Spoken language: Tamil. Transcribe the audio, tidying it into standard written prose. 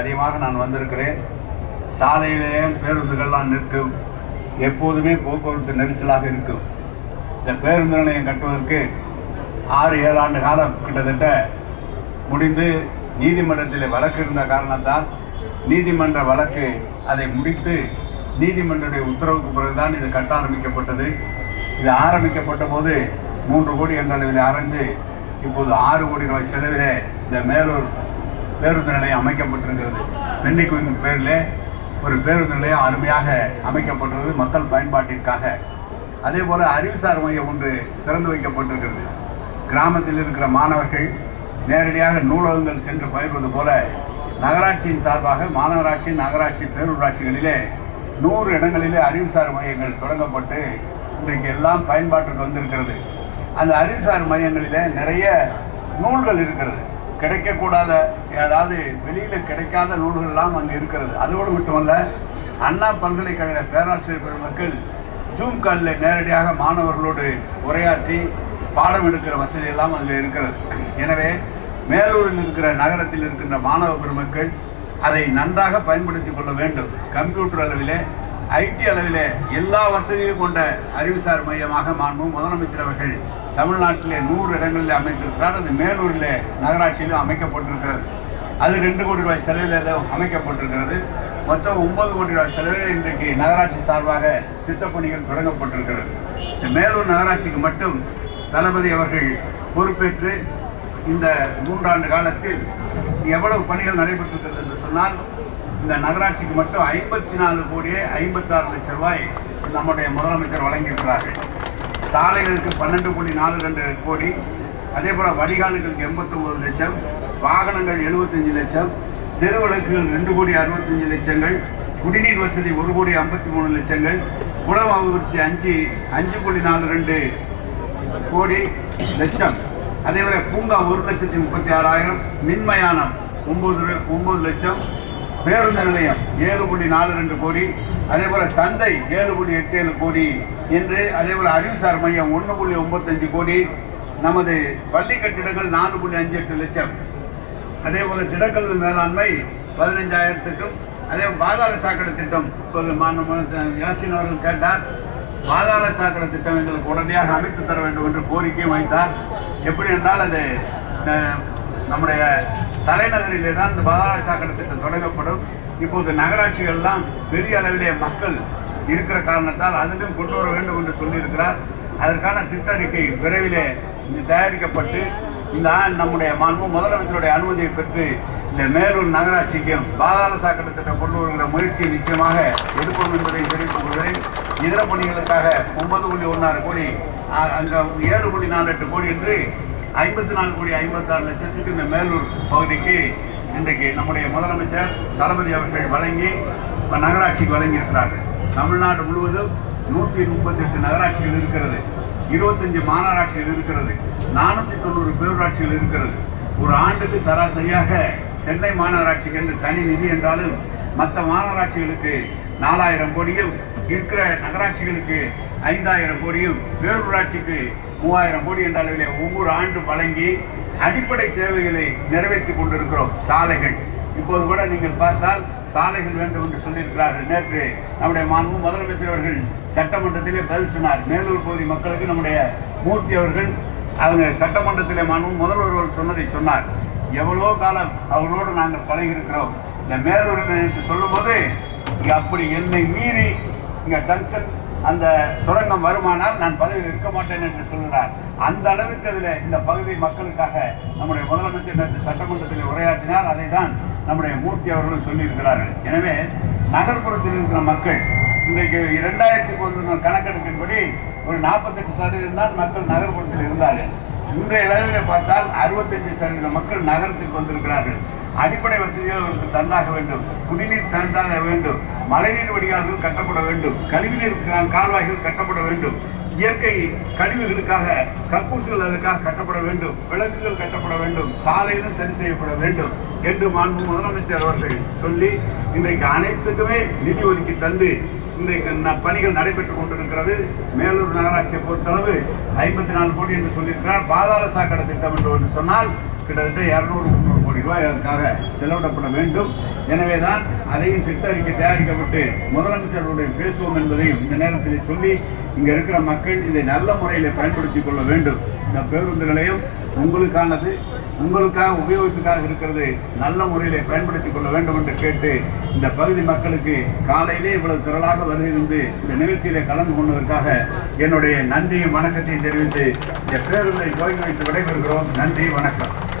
அதிகமாக நான் வந்திருக்கிறேன். சாலையிலேயே பேருந்துகள்லாம் நிற்கும், எப்போதுமே போக்குவரத்து நெரிசலாக இருக்கும். இந்த பேருந்து நிலையம் கட்டுவதற்கு 6-7 ஆண்டு காலம் கிட்டத்தட்ட முடிந்து நீதிமன்றத்தில் வழக்கு இருந்த காரணத்தால் நீதிமன்ற வழக்கு அதை முடித்து நீதிமன்றடைய உத்தரவுக்கு பிறகுதான் இது கட்ட ஆரம்பிக்கப்பட்டது. இது ஆரம்பிக்கப்பட்ட போது 3 கோடி என்ற அளவில் ஆரம்பித்து இப்போது 6 கோடி ரூபாய் செலவிலே இந்த மேலூர் பேருந்து நிலையம் அமைக்கப்பட்டிருக்கிறது. பெண்ணிக்குயின் பேரிலே ஒரு பேருந்து நிலையம் அருமையாக அமைக்கப்பட்டுள்ளது மக்கள் பயன்பாட்டிற்காக. அதே போல அறிவுசார் மையம் ஒன்று திறந்து வைக்கப்பட்டிருக்கிறது. கிராமத்தில் இருக்கிற மாணவர்கள் நேரடியாக நூலகங்கள் சென்று பயிர்வது போல நகராட்சியின் சார்பாக மாநகராட்சி, நகராட்சி, பேரூராட்சிகளிலே 100 இடங்களிலே அறிவுசார் மையங்கள் தொடங்கப்பட்டு இன்றைக்கு எல்லாம் பயன்பாட்டுக்கு வந்திருக்கிறது. அந்த அறிவுசார் மையங்களிலே நிறைய நூல்கள் இருக்கிறது. கிடைக்கக்கூடாத, அதாவது வெளியில் கிடைக்காத நூல்கள் எல்லாம் அங்கே இருக்கிறது. அதோடு மட்டுமல்ல, அண்ணா பல்கலைக்கழக பேராசிரியர் பெருமக்கள் ஜூம் காலில் நேரடியாக மாணவர்களோடு உரையாற்றி பாடம் எடுக்கிற வசதி எல்லாம் அதில் இருக்கிறது. எனவே மேலூரில் இருக்கிற நகரத்தில் இருக்கின்ற மாணவ பெருமக்கள் அதை நன்றாக பயன்படுத்திக் கொள்ள வேண்டும். கம்ப்யூட்டர் அளவிலே, ஐடி அளவிலே எல்லா வசதியும் கொண்ட அறிவுசார் மையமாக மாண்பு முதலமைச்சர் அவர்கள் தமிழ்நாட்டிலே 100 இடங்களில் அமைத்திருக்கிறார். அது மேலூரிலே நகராட்சியிலும் அமைக்கப்பட்டிருக்கிறது. அது 2 கோடி ரூபாய் செலவில் அமைக்கப்பட்டிருக்கிறது. மொத்தம் 9 கோடி ரூபாய் செலவில் இன்றைக்கு நகராட்சி சார்பாக திட்டப்பணிகள் தொடங்கப்பட்டிருக்கிறது. இந்த மேலூர் நகராட்சிக்கு மட்டும் தளபதி அவர்கள் பொறுப்பேற்று இந்த 3 ஆண்டு காலத்தில் எவ்வளவு பணிகள் நடைபெற்றிருக்கிறது என்று சொன்னால், இந்த நகராட்சிக்கு மட்டும் 54 கோடியே 56 லட்சம் ரூபாய் நம்முடைய முதலமைச்சர் வழங்கியிருக்கிறார்கள். சாலைகளுக்கு 12.42 கோடி, அதே போல வடிகால்களுக்கு 89 லட்சம், வாகனங்கள் 75 லட்சம், தெருவிளக்குகள் 2 கோடி 65 லட்சங்கள், குடிநீர் வசதி 1 கோடி 53 லட்சங்கள், உணவு அபிவிருத்தி 5.42 கோடி லட்சம், அதே போல பூங்கா 1,36,000, மின்மயானம் 9 லட்சம், பேருந்து நிலையம் 7.42 கோடி, அதே போல சந்தை 7.87 கோடி என்று, அதே போல அறிவுசார் மையம் 1.95 கோடி, நமது பள்ளி கட்டிடங்கள் 4.58 லட்சம், அதே போல திடக்கல்வி மேலாண்மை 15,000க்கும், அதே பாதாள சாக்கடை திட்டம் யாசின் அவர்கள் கேட்டார். பாதாள சாக்கடை திட்டம் எங்களுக்கு உடனடியாக அமைத்து தர வேண்டும் என்று கோரிக்கையும் வைத்தார். எப்படி என்றால், அது நம்முடைய தலைநகரிலே தான் இந்த பாதாள சாக்கடை திட்டம் தொடங்கப்படும். இப்போது நகராட்சிகள்லாம் பெரிய அளவிலே மக்கள் இருக்கிற காரணத்தால் அதிலும் கொண்டு வர வேண்டும் என்று சொல்லியிருக்கிறார். அதற்கான திட்ட அறிக்கை விரைவிலே தயாரிக்கப்பட்டு இந்த நம்முடைய மாண்பு முதலமைச்சருடைய அனுமதியை பெற்று இந்த மேலூர் நகராட்சிக்கும் பாதாள சாக்கடை திட்டம் கொண்டு வருகிற முயற்சியை நிச்சயமாக எடுப்போம் என்பதை தெரிவித்துக் கொள்கிறேன். இதர பணிகளுக்காக 9.16 கோடி, அங்கே 7.48 கோடி என்று 54 கோடி 56 லட்சத்துக்கு இந்த மேலூர் பகுதிக்கு இன்றைக்கு நம்முடைய முதலமைச்சர் தளபதி அவர்கள் வழங்கி நகராட்சிக்கு வழங்கியிருக்கிறார்கள். தமிழ்நாடு முழுவதும் 138 நகராட்சிகள் இருக்கிறது, 25 மாநகராட்சிகள் இருக்கிறது, 490 பேரூராட்சிகள் இருக்கிறது. ஒரு ஆண்டுக்கு சராசரியாக சென்னை மாநகராட்சிக்கு என்று தனி நிதி என்றாலும் மற்ற மாநகராட்சிகளுக்கு 4,000 கோடியும், இருக்கிற நகராட்சிகளுக்கு 5,000 கோடியும், பேரூராட்சிக்கு 3,000 கோடி என்ற அளவிலே ஒவ்வொரு ஆண்டு வழங்கி அடிப்படை தேவைகளை நிறைவேற்றி கொண்டிருக்கிறோம். சாலைகள் இப்போது கூட நீங்கள் பார்த்தால் சாலைகள் வேண்டும் என்று சொல்லியிருக்கிறார்கள். நேற்று நம்முடைய மாண்பு முதலமைச்சர் அவர்கள் சட்டமன்றத்திலே பதில் சொன்னார். மேலூர் பகுதி மக்களுக்கு நம்முடைய மூர்த்தி அவர்கள் அவங்க சட்டமன்றத்திலே மாண்பு முதல்வர் சொன்னதை சொன்னார். எவ்வளோ காலம் அவர்களோடு நாங்கள் பழகியிருக்கிறோம். இந்த மேலூரில் சொல்லும் போது அப்படி என்னை மீறி இங்கே டங்ஷன் அந்த சுரங்கம் வருமானால் நான் பதவியில் இருக்க மாட்டேன் என்று சொல்கிறார். அந்த அளவிற்கு அதில் இந்த பகுதி மக்களுக்காக நம்முடைய முதலமைச்சர் நேற்று சட்டமன்றத்தில் உரையாற்றினார். அதை தான் நம்முடைய மூர்த்தி அவர்களும் சொல்லியிருக்கிறார்கள். எனவே நகர்ப்புறத்தில் இருக்கிற மக்கள் இன்றைக்கு 2011 கணக்கெடுப்பின்படி ஒரு 48% தான் மக்கள் நகர்ப்புறத்தில் இருந்தார்கள். இன்றைய அளவில் பார்த்தால் 65% மக்கள் நகரத்துக்கு வந்திருக்கிறார்கள். அடிப்படை வசதிகள் அவர்களுக்கு தந்தாக வேண்டும், குடிநீர் தந்தாக வேண்டும், மழைநீர் வடிகால்கள் கட்டப்பட வேண்டும், கழிவுநீர் கால்வாய்கள் கட்டப்பட வேண்டும், இயற்கை கழிவுகளுக்காக கக்கூசுகள் அதற்காக கட்டப்பட வேண்டும், விளக்குகள் கட்டப்பட வேண்டும், சாலைகளும் சரி செய்யப்பட வேண்டும் என்று மாண்பு முதலமைச்சர் அவர்கள் சொல்லி இன்றைக்கு அனைத்துக்குமே நிதி ஒதுக்கி தந்து இன்றைக்கு பணிகள் நடைபெற்றுக் கொண்டிருக்கிறது. மேலூர் நகராட்சியை பொறுத்தளவு 54 கோடி என்று சொல்லியிருக்கிறார். பாதாள சாக்கடை திட்டம் என்று ஒன்று சொன்னால் கிட்டத்தட்ட 200-300 கோடி கோடி ரூபாய் அதற்காக செலவிடப்பட வேண்டும். எனவேதான் அதையும் திட்டறிக்கை தயாரிக்கப்பட்டு முதலமைச்சருடைய பேசுவோம் என்பதையும் இந்த நேரத்தில் சொல்லி இங்க இருக்கிற மக்கள் இதை நல்ல முறையில் பயன்படுத்திக் கொள்ள வேண்டும். இந்த பேருந்து நிலையம் உங்களுக்கானது, உங்களுக்காக உபயோகத்துக்காக இருக்கிறது, நல்ல முறையிலே பயன்படுத்திக் கொள்ள வேண்டும் என்று கேட்டு இந்த பகுதி மக்களுக்கு காலையிலே இவ்வளவு திரளாக வருகிறது இந்த நிகழ்ச்சியிலே கலந்து கொண்டதற்காக என்னுடைய நன்றியும் வணக்கத்தையும் தெரிவித்து இந்த பேருந்தை துவங்கி வைத்து விடைபெறுகிறோம். நன்றி, வணக்கம்.